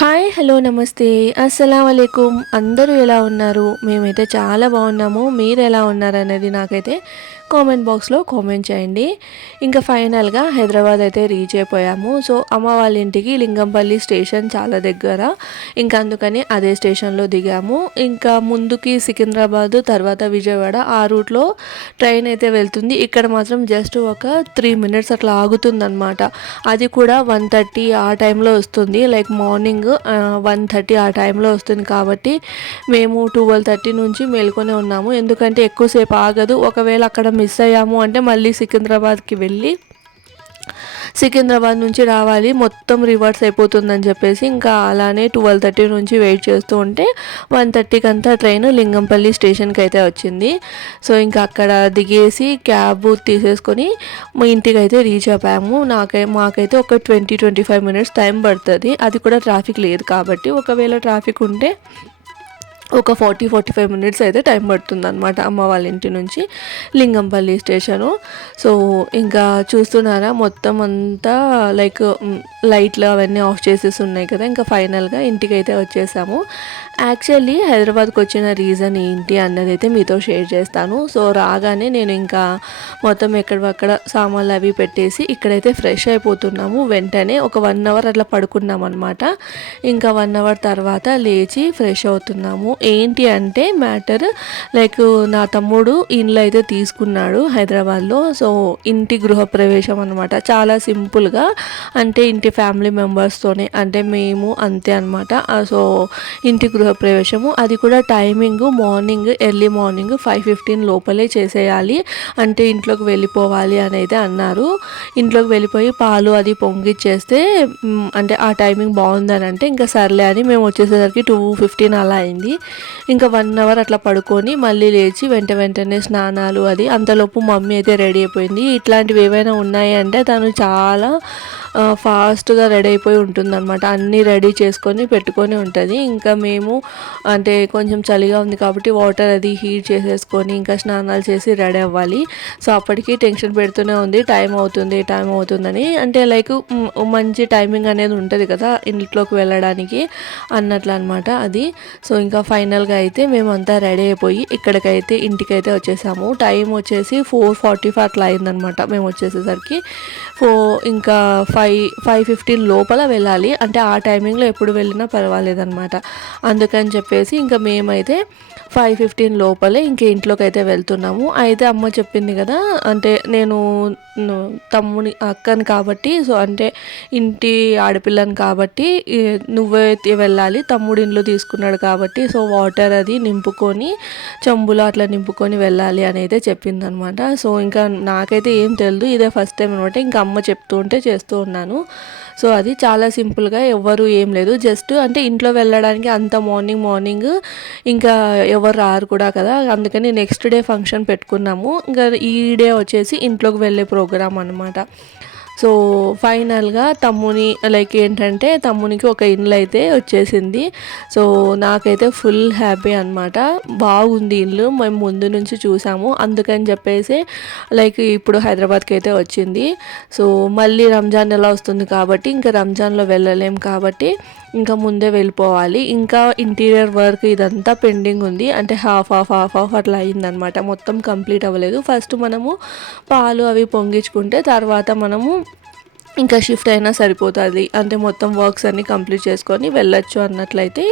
Hi hello నమస్తే అస్సలం వాలేకుమ్ అందరూ ఎలా ఉన్నారు? మేమైతే చాలా బాగున్నాము. మీరు ఎలా ఉన్నారు అనేది నాకైతే కామెంట్ బాక్స్లో కామెంట్ చేయండి. ఇంకా ఫైనల్గా హైదరాబాద్ అయితే రీచ్ అయిపోయాము. సో అమ్మ వాళ్ళ ఇంటికి లింగంపల్లి స్టేషన్ చాలా దగ్గర, ఇంకా అందుకని అదే స్టేషన్లో దిగాము. ఇంకా ముందుకి సికింద్రాబాద్ తర్వాత విజయవాడ ఆ రూట్లో ట్రైన్ అయితే వెళ్తుంది. ఇక్కడ మాత్రం జస్ట్ ఒక 3 మినిట్స్ అట్లా ఆగుతుందన్నమాట. అది కూడా 1:30 ఆ టైంలో వస్తుంది. లైక్ మార్నింగ్ 1:30 ఆ టైంలో వస్తుంది కాబట్టి మేము 12:30 నుంచి మేల్కొనే ఉన్నాము. ఎందుకంటే ఎక్కువసేపు ఆగదు. ఒకవేళ అక్కడ మిస్ అయ్యాము అంటే మళ్ళీ సికింద్రాబాద్కి వెళ్ళి సికింద్రాబాద్ నుంచి రావాలి, మొత్తం రివర్స్ అయిపోతుందని చెప్పేసి ఇంకా అలానే 12:30 నుంచి వెయిట్ చేస్తూ ఉంటే 1:30కి అంతా ట్రైన్ లింగంపల్లి స్టేషన్కి అయితే వచ్చింది. సో ఇంకా అక్కడ దిగేసి క్యాబ్ తీసేసుకొని మా ఇంటికి అయితే రీచ్ అయిపోయాము. మాకైతే ఒక 20-25 మినిట్స్ టైం పడుతుంది. అది కూడా ట్రాఫిక్ లేదు కాబట్టి. ఒకవేళ ట్రాఫిక్ ఉంటే ఒక 40-45 మినిట్స్ అయితే టైం పడుతుంది అనమాట అమ్మ వాళ్ళ ఇంటి నుంచి లింగంపల్లి స్టేషను. సో ఇంకా చూస్తున్నారా మొత్తం అంతా లైక్ లైట్లు అవన్నీ ఆఫ్ చేసేసి ఉన్నాయి కదా. ఇంకా ఫైనల్గా ఇంటికి అయితే వచ్చేసాము. యాక్చువల్లీ హైదరాబాద్కి వచ్చిన రీజన్ ఏంటి అన్నది అయితే మీతో షేర్ చేస్తాను. సో రాగానే నేను ఇంకా మొత్తం ఎక్కడక్కడ సామాన్లు అవి పెట్టేసి ఇక్కడైతే ఫ్రెష్ అయిపోతున్నాము. వెంటనే ఒక 1 అవర్ అట్లా పడుకున్నాం అనమాట. ఇంకా 1 అవర్ తర్వాత లేచి ఫ్రెష్ అవుతున్నాము. ఏంటి అంటే మ్యాటర్ లైక్ నా తమ్ముడు ఇండ్లు అయితే తీసుకున్నాడు హైదరాబాద్లో. సో ఇంటి గృహప్రవేశం అనమాట. చాలా సింపుల్గా, అంటే ఇంటి ఫ్యామిలీ మెంబర్స్తోనే, అంటే మేము అంతే అనమాట. సో ఇంటి గృహప్రవేశము, అది కూడా టైమింగ్ మార్నింగ్ ఎర్లీ మార్నింగ్ 5:15 లోపలే చేసేయాలి, అంటే ఇంట్లోకి వెళ్ళిపోవాలి అని అయితే అన్నారు. ఇంట్లోకి వెళ్ళిపోయి పాలు అది పొంగిచ్చేస్తే అంటే ఆ టైమింగ్ బాగుందని అంటే ఇంకా సర్లే అని మేము వచ్చేసేసరికి 2:15 అలా అయింది. ఇంకా 1 అవర్ అట్లా పడుకొని మళ్ళీ లేచి వెంటనే స్నానాలు అది. అంతలోపు మమ్మీ అయితే రెడీ అయిపోయింది. ఇట్లాంటివి ఏవైనా ఉన్నాయి అంటే తను చాలా ఫాస్ట్గా రెడీ అయిపోయి ఉంటుందన్నమాట. అన్నీ రెడీ చేసుకొని పెట్టుకొని ఉంటుంది. ఇంకా మేము అంటే కొంచెం చలిగా ఉంది కాబట్టి వాటర్ అది హీట్ చేసేసుకొని ఇంకా స్నానాలు చేసి రెడీ అవ్వాలి. సో అప్పటికి టెన్షన్ పెడుతూనే ఉంది, టైం అవుతుందని. అంటే లైక్ మంచి టైమింగ్ అనేది ఉంటుంది కదా ఇంట్లోకి వెళ్ళడానికి అన్నట్లు అనమాట అది. సో ఇంకా ఫైనల్గా అయితే మేమంతా రెడీ అయిపోయి ఇక్కడికైతే ఇంటికైతే వచ్చేసాము. టైం వచ్చేసి 4:45 అట్లా అయిందనమాట మేము వచ్చేసేసరికి. ఇంకా 5:15 లోపల వెళ్ళాలి, అంటే ఆ టైమింగ్లో ఎప్పుడు వెళ్ళినా పర్వాలేదన్నమాట. అందుకని చెప్పేసి ఇంకా మేమైతే 5:15 లోపలే ఇంక ఇంట్లోకి అయితే వెళ్తున్నాము. అయితే అమ్మ చెప్పింది కదా, అంటే నేను తమ్ముని అక్కని కాబట్టి, సో అంటే ఇంటి ఆడపిల్లని కాబట్టి నువ్వే వెళ్ళాలి, తమ్ముడు ఇంట్లో తీసుకున్నాడు కాబట్టి సో వాటర్ అది నింపుకొని చెంబులో అట్లా నింపుకొని వెళ్ళాలి అని అయితే చెప్పిందనమాట. సో ఇంకా నాకైతే ఏం తెలియదు, ఇదే ఫస్ట్ టైం అనమాట. ఇంకా అమ్మ చెప్తూ ఉంటే చేస్తూ ఉన్నాను. సో అది చాలా సింపుల్గా, ఎవ్వరు ఏం లేదు, జస్ట్ అంటే ఇంట్లో వెళ్ళడానికి అంత మార్నింగ్ ఇంకా ఎవరు రారు కూడా కదా, అందుకని నెక్స్ట్ డే ఫంక్షన్ పెట్టుకున్నాము. ఇంకా ఈ డే వచ్చేసి ఇంట్లోకి వెళ్ళే ప్రోగ్రామ్ అనమాట. సో ఫైనల్గా తమ్ముని లైక్ ఏంటంటే తమ్మునికి ఒక ఇల్లు అయితే వచ్చేసింది. సో నాకైతే ఫుల్ హ్యాపీ అనమాట. బాగుంది ఇల్లు, మేము ముందు నుంచి చూసాము, అందుకని చెప్పేసి లైక్ ఇప్పుడు హైదరాబాద్కి అయితే వచ్చింది. సో మళ్ళీ రంజాన్ ఎలా వస్తుంది కాబట్టి ఇంకా రంజాన్లో వెళ్ళలేం కాబట్టి ఇంకా ముందే వెళ్ళిపోవాలి. ఇంకా ఇంటీరియర్ వర్క్ ఇదంతా పెండింగ్ ఉంది, అంటే హాఫ్ అట్లా అయిందనమాట, మొత్తం కంప్లీట్ అవ్వలేదు. ఫస్ట్ మనము పాలు అవి పొంగించుకుంటే తర్వాత మనము ఇంకా షిఫ్ట్ అయినా సరిపోతుంది, అంటే మొత్తం వర్క్స్ అన్నీ కంప్లీట్ చేసుకొని వెళ్ళొచ్చు అన్నట్లయితే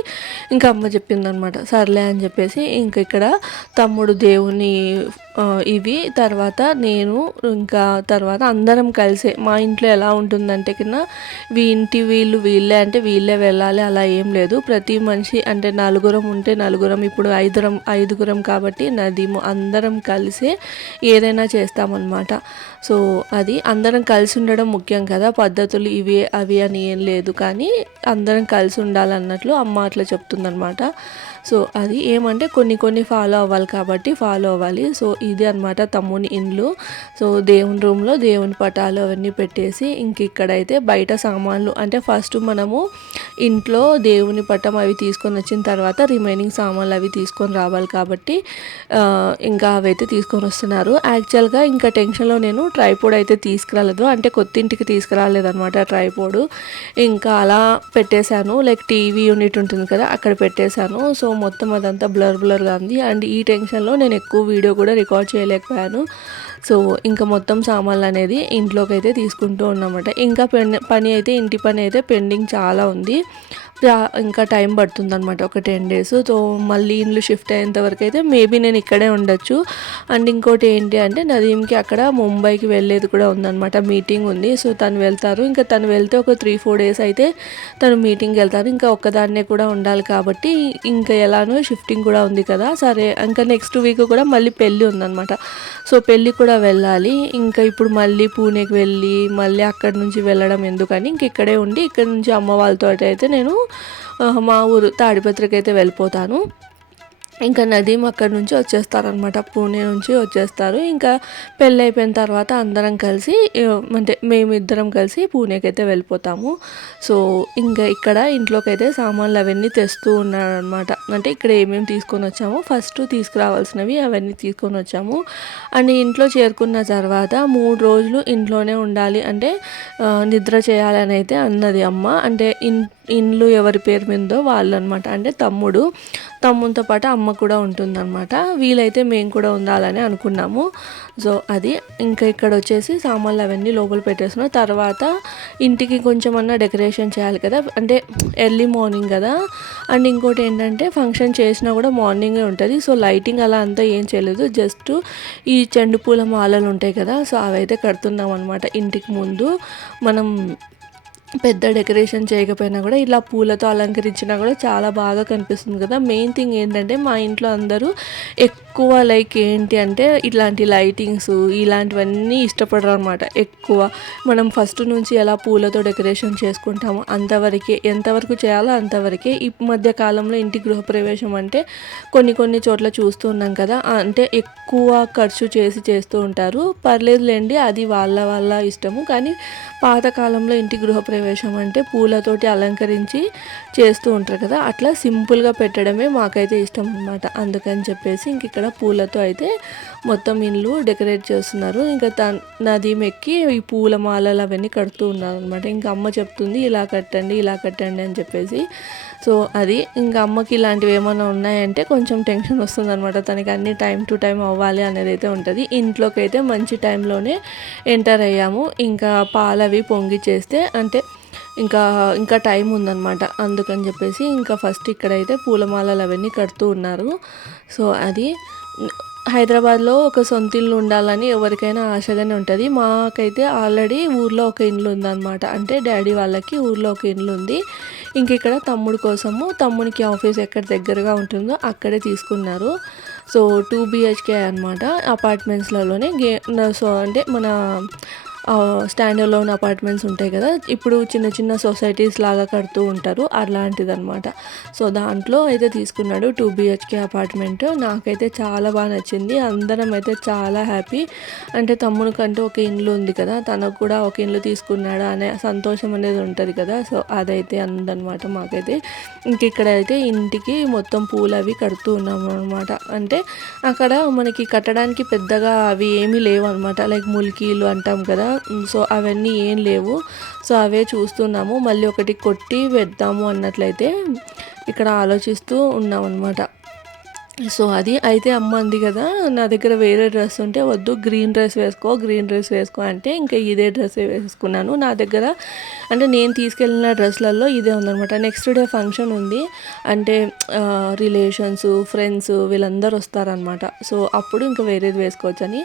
ఇంకా అమ్మ చెప్పిందనమాట. సర్లే అని చెప్పేసి ఇంక ఇక్కడ తమ్ముడు దేవుని ఇవి తర్వాత నేను ఇంకా తర్వాత అందరం కలిసే, మా ఇంట్లో ఎలా ఉంటుందంటే కింద వీళ్ళే అంటే వీళ్ళే వెళ్ళాలి అలా ఏం లేదు. ప్రతి మనిషి అంటే నలుగురం ఉంటే నలుగురం, ఇప్పుడు ఐదుగురం కాబట్టి నదీము అందరం కలిసే ఏదైనా చేస్తామన్నమాట. సో అది అందరం కలిసి ఉండడం ముఖ్యం కదా, పద్ధతులు ఇవి అవి అని ఏం లేదు, కానీ అందరం కలిసి ఉండాలన్నట్లు అమ్మ అట్లా చెప్తుందనమాట. సో అది ఏమంటే కొన్ని ఫాలో అవ్వాలి కాబట్టి ఫాలో అవ్వాలి. సో ఇది అనమాట తమ్ముని ఇండ్లు. సో దేవుని రూమ్లో దేవుని పటాలు అవన్నీ పెట్టేసి ఇంక ఇక్కడైతే బయట సామాన్లు అంటే ఫస్ట్ మనము ఇంట్లో దేవుని పటం అవి తీసుకొని వచ్చిన తర్వాత రిమైనింగ్ సామాన్లు అవి తీసుకొని రావాలి కాబట్టి ఇంకా అవైతే తీసుకొని వస్తున్నారు. యాక్చువల్గా ఇంకా టెన్షన్లో నేను ట్రైపోడ్ అయితే తీసుకురాలేదు, అంటే కొత్త ఇంటికి తీసుకురాలేదనమాట ట్రైపోడ్. ఇంకా అలా పెట్టేశాను, లైక్ టీవీ యూనిట్ ఉంటుంది కదా అక్కడ పెట్టేశాను. సో మొత్తం అదంతా బ్లర్గా ఉంది. అండ్ ఈ టెన్షన్లో నేను ఎక్కువ వీడియో కూడా రికార్డ్ చేయలేకపోయాను. సో ఇంకా మొత్తం సామాన్లు అనేది ఇంట్లోకి అయితే తీసుకుంటూ ఉన్నామన్నమాట. ఇంకా పని అయితే ఇంటి పని అయితే పెండింగ్ చాలా ఉంది, ఇంకా టైం పడుతుంది అనమాట, ఒక 10 days. సో మళ్ళీ ఇండ్లు షిఫ్ట్ అయ్యేంత వరకు అయితే మేబీ నేను ఇక్కడే ఉండొచ్చు. అండ్ ఇంకోటి ఏంటి అంటే నదీమ్కి అక్కడ ముంబైకి వెళ్ళేది కూడా ఉందన్నమాట, మీటింగ్ ఉంది. సో తను వెళ్తారు, ఇంకా తను వెళ్తే ఒక 3-4 days అయితే తను మీటింగ్కి వెళ్తారు. ఇంకా ఒక్కదాన్నే కూడా ఉండాలి కాబట్టి ఇంకా ఎలానో షిఫ్టింగ్ కూడా ఉంది కదా, సరే ఇంకా నెక్స్ట్ వీక్ కూడా మళ్ళీ పెళ్ళి ఉందన్నమాట. సో పెళ్ళి కూడా వెళ్ళాలి. ఇంకా ఇప్పుడు మళ్ళీ పూణేకి వెళ్ళి మళ్ళీ అక్కడి నుంచి వెళ్ళడం ఎందుకని ఇంక ఇక్కడే ఉండి ఇక్కడ నుంచి అమ్మ వాళ్ళతో అయితే నేను మా ఊరు తాడిపత్రికి అయితే వెళ్ళిపోతాను. ఇంకా నదీమ్ అక్కడి నుంచి వచ్చేస్తారనమాట, పూణే నుంచి వచ్చేస్తారు. ఇంకా పెళ్ళి అయిపోయిన తర్వాత అందరం కలిసి అంటే మేమిద్దరం కలిసి పూణేకి అయితే వెళ్ళిపోతాము. సో ఇంకా ఇక్కడ ఇంట్లోకి అయితే సామాన్లు అవన్నీ తెస్తూ ఉన్నారనమాట. అంటే ఇక్కడ ఏమేమి తీసుకొని వచ్చామో ఫస్ట్ తీసుకురావాల్సినవి అవన్నీ తీసుకొని వచ్చాము. అండ్ ఇంట్లో చేరుకున్న తర్వాత 3 రోజులు ఇంట్లోనే ఉండాలి, అంటే నిద్ర చేయాలని అయితే అన్నది అమ్మ. అంటే ఇండ్లు ఎవరి పేరు మీదో వాళ్ళు అనమాట, అంటే తమ్మునితో పాటు అమ్మ కూడా ఉంటుందన్నమాట. వీలైతే మేము కూడా ఉండాలని అనుకున్నాము. సో అది ఇంకా ఇక్కడ వచ్చేసి సామాన్లు అవన్నీ లోపల పెట్టేస్తున్నాం. తర్వాత ఇంటికి కొంచెం అన్నా డెకరేషన్ చేయాలి కదా, అంటే ఎర్లీ మార్నింగ్ కదా. అండ్ ఇంకోటి ఏంటంటే ఫంక్షన్ చేసినా కూడా మార్నింగే ఉంటుంది. సో లైటింగ్ అలా అంతా ఏం చేయలేదు, జస్ట్ ఈ చెండు పూల మాలలు ఉంటాయి కదా, సో అవైతే కడుతున్నాం అనమాట. ఇంటికి ముందు మనం పెద్ద డెకరేషన్ చేయకపోయినా కూడా ఇలా పూలతో అలంకరించినా కూడా చాలా బాగా కనిపిస్తుంది కదా. మెయిన్ థింగ్ ఏంటంటే మా ఇంట్లో అందరూ ఎక్కువ లైక్ ఏంటి అంటే ఇట్లాంటి లైటింగ్స్ ఇలాంటివన్నీ ఇష్టపడరు అనమాట. ఎక్కువ మనం ఫస్ట్ నుంచి ఎలా పూలతో డెకరేషన్ చేసుకుంటామో అంతవరకే, ఎంతవరకు చేయాలో అంతవరకే. ఈ మధ్య కాలంలో ఇంటి గృహప్రవేశం అంటే కొన్ని చోట్ల చూస్తూ ఉన్నాం కదా, అంటే ఎక్కువ ఖర్చు చేస్తూ ఉంటారు. పర్లేదులేండి, అది వాళ్ళ ఇష్టము. కానీ పాతకాలంలో ఇంటి గృహప్రవేశం అంటే పూలతోటి అలంకరించి చేస్తూ ఉంటారు కదా, అట్లా సింపుల్గా పెట్టడమే మాకైతే ఇష్టం అనమాట. అందుకని చెప్పేసి ఇంక ఇక్కడ పూలతో అయితే మొత్తం ఇల్లు డెకరేట్ చేస్తున్నారు. ఇంకా నదీమ్ ఎక్కి ఈ పూల మాలలు అవన్నీ కడుతూ ఉన్నారు అనమాట. ఇంకా అమ్మ చెప్తుంది ఇలా కట్టండి అని చెప్పేసి. సో అది ఇంకా అమ్మకి ఇలాంటివి ఏమైనా ఉన్నాయంటే కొంచెం టెన్షన్ వస్తుంది అనమాట. తనకి అన్ని టైం టు టైం అవ్వాలి అనేది అయితే ఉంటుంది. ఇంట్లోకి అయితే మంచి టైంలోనే ఎంటర్ అయ్యాము. ఇంకా పాలవి పొంగి చేస్తే అంటే ఇంకా టైం ఉందన్నమాట. అందుకని చెప్పేసి ఇంకా ఫస్ట్ ఇక్కడైతే పూలమాలలు అవన్నీ కడుతూ ఉన్నారు. సో అది హైదరాబాద్లో ఒక సొంత ఇల్లు ఉండాలని ఎవరికైనా ఆశగానే ఉంటుంది. మాకైతే ఆల్రెడీ ఊర్లో ఒక ఇల్లు ఉందన్నమాట, అంటే డాడీ వాళ్ళకి ఊర్లో ఒక ఇల్లు ఉంది. ఇంక ఇక్కడ తమ్మునికి ఆఫీస్ ఎక్కడ దగ్గరగా ఉంటుందో అక్కడే తీసుకున్నారు. సో 2 BHK అనమాట, అపార్ట్మెంట్స్లలోనే సో అంటే మన స్టాండ్ అలోన్ అపార్ట్మెంట్స్ ఉంటాయి కదా, ఇప్పుడు చిన్న సొసైటీస్ లాగా కడుతూ ఉంటారు, అలాంటిదన్నమాట. సో దాంట్లో అయితే తీసుకున్నాడు 2 BHK అపార్ట్మెంట్. నాకైతే చాలా బాగా నచ్చింది. అందరం అయితే చాలా హ్యాపీ. అంటే తమ్మునికంటూ ఒక ఇల్లు ఉంది కదా, తనకు కూడా ఒక ఇల్లు తీసుకున్నాడు అనే సంతోషం అనేది ఉంటుంది కదా. సో అదైతే అందనమాట మాకైతే. ఇంక ఇక్కడైతే ఇంటికి మొత్తం పూలు అవి కడుతూ ఉన్నాము అనమాట. అంటే అక్కడ మనకి కట్టడానికి పెద్దగా అవి ఏమీ లేవు అనమాట, లైక్ ములికీలు అంటాం కదా, సో అవన్నీ ఏం లేవు. సో అవే చూస్తున్నాము. మళ్ళీ ఒకటి కొట్టి పెడతాము అన్నట్లయితే ఇక్కడ ఆలోచిస్తూ ఉన్నాం అనమాట. సో అది అయితే అమ్మ అంది కదా, నా దగ్గర వేరే డ్రెస్ ఉంటే వద్దు, గ్రీన్ డ్రెస్ వేసుకో అంటే ఇంకా ఇదే డ్రెస్ వేసుకున్నాను. నా దగ్గర అంటే నేను తీసుకెళ్ళిన డ్రెస్లలో ఇదే ఉందనమాట. నెక్స్ట్ డే ఫంక్షన్ ఉంది, అంటే రిలేషన్స్ ఫ్రెండ్స్ వీళ్ళందరూ వస్తారనమాట. సో అప్పుడు ఇంకా వేరేది వేసుకోవచ్చు అని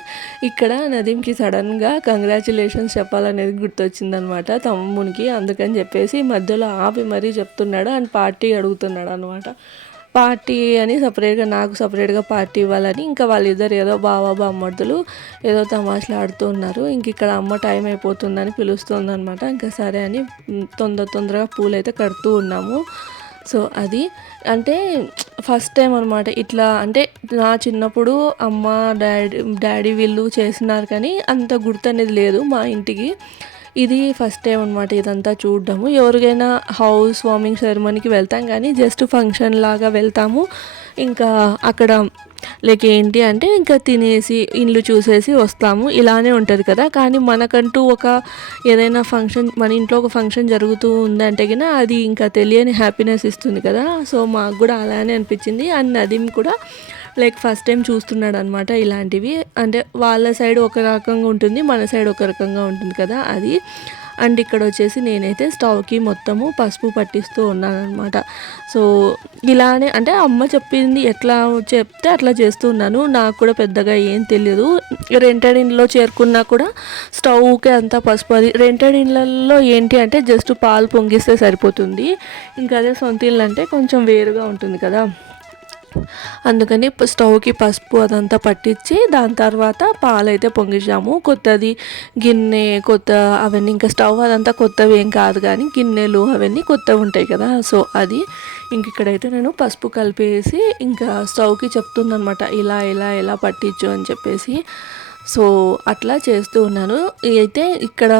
ఇక్కడ నదీమ్కి సడన్గా కంగ్రాచులేషన్స్ చెప్పాలనేది గుర్తొచ్చిందనమాట తమ్మునికి. అందుకని చెప్పేసి మధ్యలో ఆపి మరీ చెప్తున్నాడు అండ్ పార్టీ అడుగుతున్నాడు అనమాట. పార్టీ అని నాకు సపరేట్గా పార్టీ ఇవ్వాలని ఇంకా వాళ్ళిద్దరు ఏదో బామ్మర్దులు ఏదో తమాషలు ఆడుతూ ఉన్నారు. ఇంక ఇక్కడ అమ్మ టైం అయిపోతుందని పిలుస్తుందనమాట. ఇంకా సరే అని తొందరగా పూలు అయితే కడుతూ ఉన్నాము. సో అది అంటే ఫస్ట్ టైం అనమాట ఇట్లా. అంటే నా చిన్నప్పుడు అమ్మ, డాడీ వీళ్ళు చేసినారు కానీ అంత గుర్తు అనేది లేదు మా ఇంటికి. ఇది ఫస్ట్ టైం అనమాట ఇదంతా చూడడము. ఎవరికైనా హౌస్ వార్మింగ్ సెరమనీకి వెళ్తాం కానీ జస్ట్ ఫంక్షన్ లాగా వెళ్తాము. ఇంకా అక్కడ లైక్ ఏంటి అంటే ఇంకా తినేసి ఇల్లు చూసేసి వస్తాము, ఇలానే ఉంటుంది కదా. కానీ మనకంటూ ఒక ఏదైనా ఫంక్షన్, మన ఇంట్లో ఒక ఫంక్షన్ జరుగుతూ ఉందంటే కన్నా అది ఇంకా తెలియని హ్యాపీనెస్ ఇస్తుంది కదా. సో మాకు కూడా అలానే అనిపించింది. అండ్ నదీమ్ కూడా లైక్ ఫస్ట్ టైం చూస్తున్నాడు అనమాట ఇలాంటివి. అంటే వాళ్ళ సైడ్ ఒక రకంగా ఉంటుంది, మన సైడ్ ఒక రకంగా ఉంటుంది కదా అది. అండ్ ఇక్కడ వచ్చేసి నేనైతే స్టవ్కి మొత్తము పసుపు పట్టిస్తూ ఉన్నాను అనమాట. సో ఇలానే అంటే అమ్మ చెప్పింది ఎట్లా చెప్తే అట్లా చేస్తూ ఉన్నాను. నాకు కూడా పెద్దగా ఏం తెలియదు. రెంటెడ్ ఇంట్లో చేరుకున్నా కూడా స్టవ్కి అంతా పసుపు. అది రెంటెడ్ ఇళ్ళల్లో ఏంటి అంటే జస్ట్ పాలు పొంగిస్తే సరిపోతుంది. ఇంకా అదే సొంత ఇల్లు అంటే కొంచెం వేరుగా ఉంటుంది కదా. అందుకని స్టవ్కి పసుపు అదంతా పట్టించి దాని తర్వాత పాలైతే పొంగించాము. కొత్తది గిన్నె కొత్త అవన్నీ, ఇంకా స్టవ్ అదంతా కొత్తవి ఏం కాదు కానీ గిన్నెలు అవన్నీ కొత్తవి ఉంటాయి కదా. సో అది ఇంక ఇక్కడైతే నేను పసుపు కలిపేసి ఇంకా స్టవ్కి చెప్తుందనమాట, ఇలా ఇలా ఎలా పట్టించు అని చెప్పేసి. సో అట్లా చేస్తూ ఉన్నాను. అయితే ఇక్కడ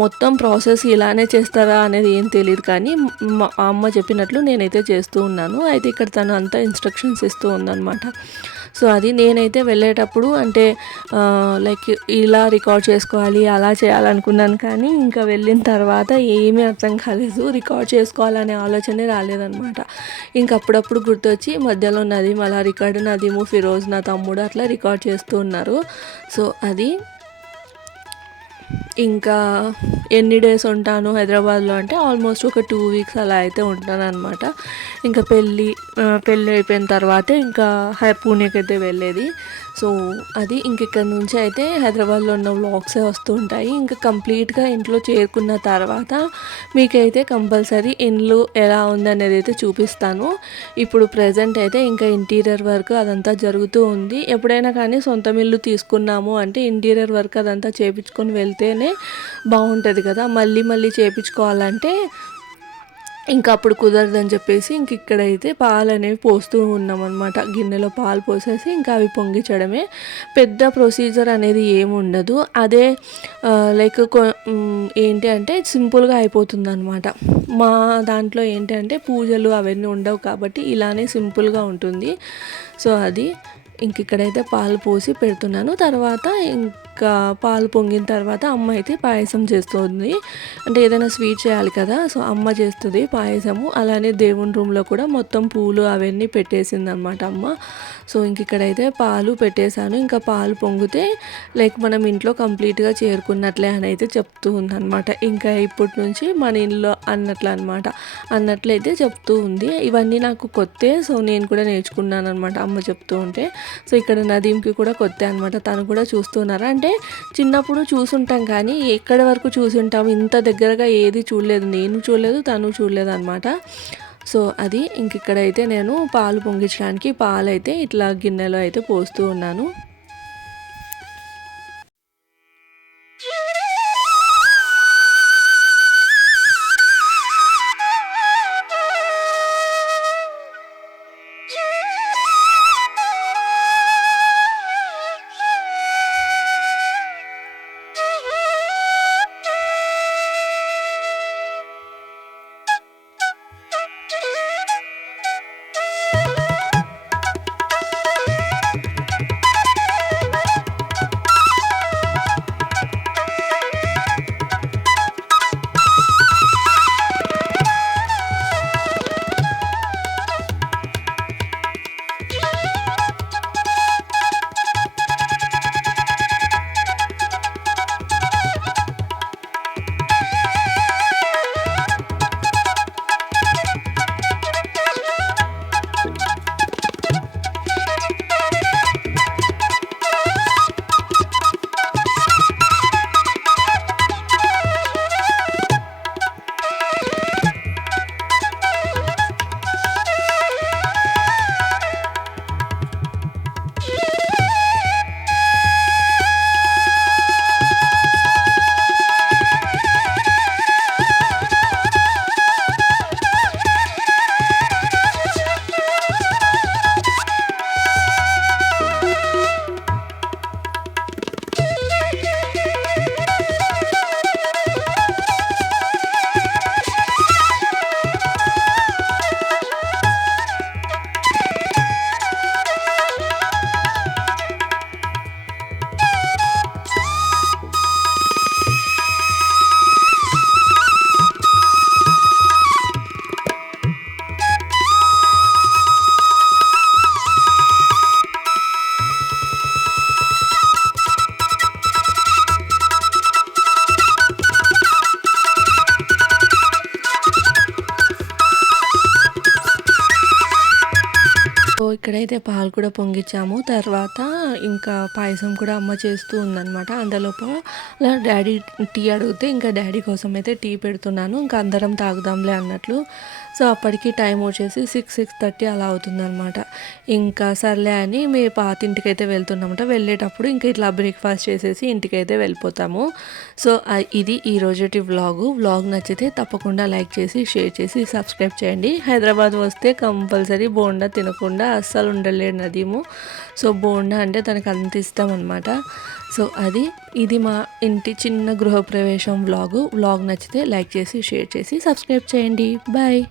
మొత్తం ప్రాసెస్ ఇలానే చేస్తారా అనేది ఏం తెలియదు కానీ మా అమ్మ చెప్పినట్లు నేనైతే చేస్తూ ఉన్నాను. అయితే ఇక్కడ తను అంతా ఇన్స్ట్రక్షన్స్ ఇస్తూ ఉందన్నమాట. సో అది నేనైతే వెళ్ళేటప్పుడు అంటే లైక్ ఇలా రికార్డ్ చేసుకోవాలి అలా చేయాలనుకున్నాను కానీ ఇంకా వెళ్ళిన తర్వాత ఏమీ అర్థం కాలేదు. రికార్డ్ చేసుకోవాలనే ఆలోచనే రాలేదన్నమాట. ఇంక అప్పుడప్పుడు గుర్తొచ్చి మధ్యలో నదీమ్ అలా రికార్డు, నదీము, ఫిరోజ్ నా తమ్ముడు అట్లా రికార్డ్ చేస్తూ ఉన్నారు. సో అది ఇంకా ఎన్ని డేస్ ఉంటాను హైదరాబాద్లో అంటే ఆల్మోస్ట్ ఒక 2 వీక్స్ అలా అయితే ఉంటాను అనమాట. ఇంకా పెళ్ళి అయిపోయిన తర్వాతే ఇంకా పూణేకి అయితే వెళ్ళేది. సో అది ఇంక ఇక్కడ నుంచి అయితే హైదరాబాద్లో ఉన్న వ్లాగ్సే వస్తూ ఉంటాయి. ఇంకా కంప్లీట్గా ఇంట్లో చేరుకున్న తర్వాత మీకైతే కంపల్సరీ ఇల్లు ఎలా ఉందనేది అయితే చూపిస్తాను. ఇప్పుడు ప్రజెంట్ అయితే ఇంకా ఇంటీరియర్ వర్క్ అదంతా జరుగుతూ ఉంది. ఎప్పుడైనా కానీ సొంతం ఇల్లు తీసుకున్నాము అంటే ఇంటీరియర్ వర్క్ అదంతా చేయించుకొని వెళ్తేనే బాగుంటుంది కదా. మళ్ళీ మళ్ళీ చేయించుకోవాలంటే ఇంకా అప్పుడు కుదరదని చెప్పేసి ఇంక ఇక్కడైతే పాలు అనేవి పోస్తూ ఉన్నాం అనమాట. గిన్నెలో పాలు పోసేసి ఇంకా అవి పొంగించడమే. పెద్ద ప్రొసీజర్ అనేది ఏమి ఉండదు. అదే లైక్ ఏంటి అంటే సింపుల్గా అయిపోతుంది అనమాట. మా దాంట్లో ఏంటి అంటే పూజలు అవన్నీ ఉండవు కాబట్టి ఇలానే సింపుల్గా ఉంటుంది. సో అది ఇంక ఇక్కడైతే పాలు పోసి పెడుతున్నాను. తర్వాత ఇంకా పాలు పొంగిన తర్వాత అమ్మ అయితే పాయసం చేస్తుంది. అంటే ఏదైనా స్వీట్ చేయాలి కదా. సో అమ్మ చేస్తుంది పాయసము. అలానే దేవుని రూమ్లో కూడా మొత్తం పూలు అవన్నీ పెట్టేసింది అనమాట అమ్మ. సో ఇంక ఇక్కడైతే పాలు పెట్టేశాను. ఇంకా పాలు పొంగితే లైక్ మనం ఇంట్లో కంప్లీట్గా చేరుకున్నట్లే అని అయితే చెప్తూ ఉందన్నమాట. ఇంకా ఇప్పటి నుంచి మన ఇంట్లో అన్నట్లయితే చెప్తూ ఉంది. ఇవన్నీ నాకు కొత్తే. సో నేను కూడా నేర్చుకున్నాను అనమాట అమ్మ చెప్తూ ఉంటే. సో ఇక్కడ నదీమ్కి కూడా కొత్త అనమాట. తను కూడా చూస్తున్నారు. అంటే చిన్నప్పుడు చూసుంటాం కానీ ఎక్కడి వరకు చూసుంటాం, ఇంత దగ్గరగా ఏది చూడలేదు. నేను చూడలేదు, తను చూడలేదు అనమాట. సో అది ఇంక ఇక్కడైతే నేను పాలు పొంగించడానికి పాలైతే ఇట్లా గిన్నెలో అయితే పోస్తూ ఉన్నాను. సో ఇక్కడైతే పాలు కూడా పొంగిచ్చాము. తర్వాత ఇంకా పాయసం కూడా అమ్మ చేస్తూ ఉందనమాట. అందులోపల డాడీ టీ అడిగితే ఇంకా డాడీ కోసం అయితే టీ పెడుతున్నాను. ఇంకా అందరం తాగుదాంలే అన్నట్లు. సో అప్పటికి టైం వచ్చేసి 6:30 అలా అవుతుందనమాట. ఇంకా సర్లే అని మేము పాతింటికైతే వెళ్తున్నామట. వెళ్ళేటప్పుడు ఇంకా ఇట్లా బ్రేక్ఫాస్ట్ చేసేసి ఇంటికైతే వెళ్ళిపోతాము. సో ఇది ఈ రోజుటి వ్లాగ్ నచ్చితే తప్పకుండా లైక్ చేసి షేర్ చేసి సబ్స్క్రైబ్ చేయండి. హైదరాబాద్ వస్తే కంపల్సరీ బోండా తినకుండా అస్సలు ఉండలేడు నదీము. సో బోండా అంటే తనకు అంత ఇష్టం అనమాట. సో ఇది మా ఇంటి చిన్న గృహప్రవేశం వ్లాగ్ నచ్చితే లైక్ చేసి షేర్ చేసి సబ్స్క్రైబ్ చేయండి. బాయ్.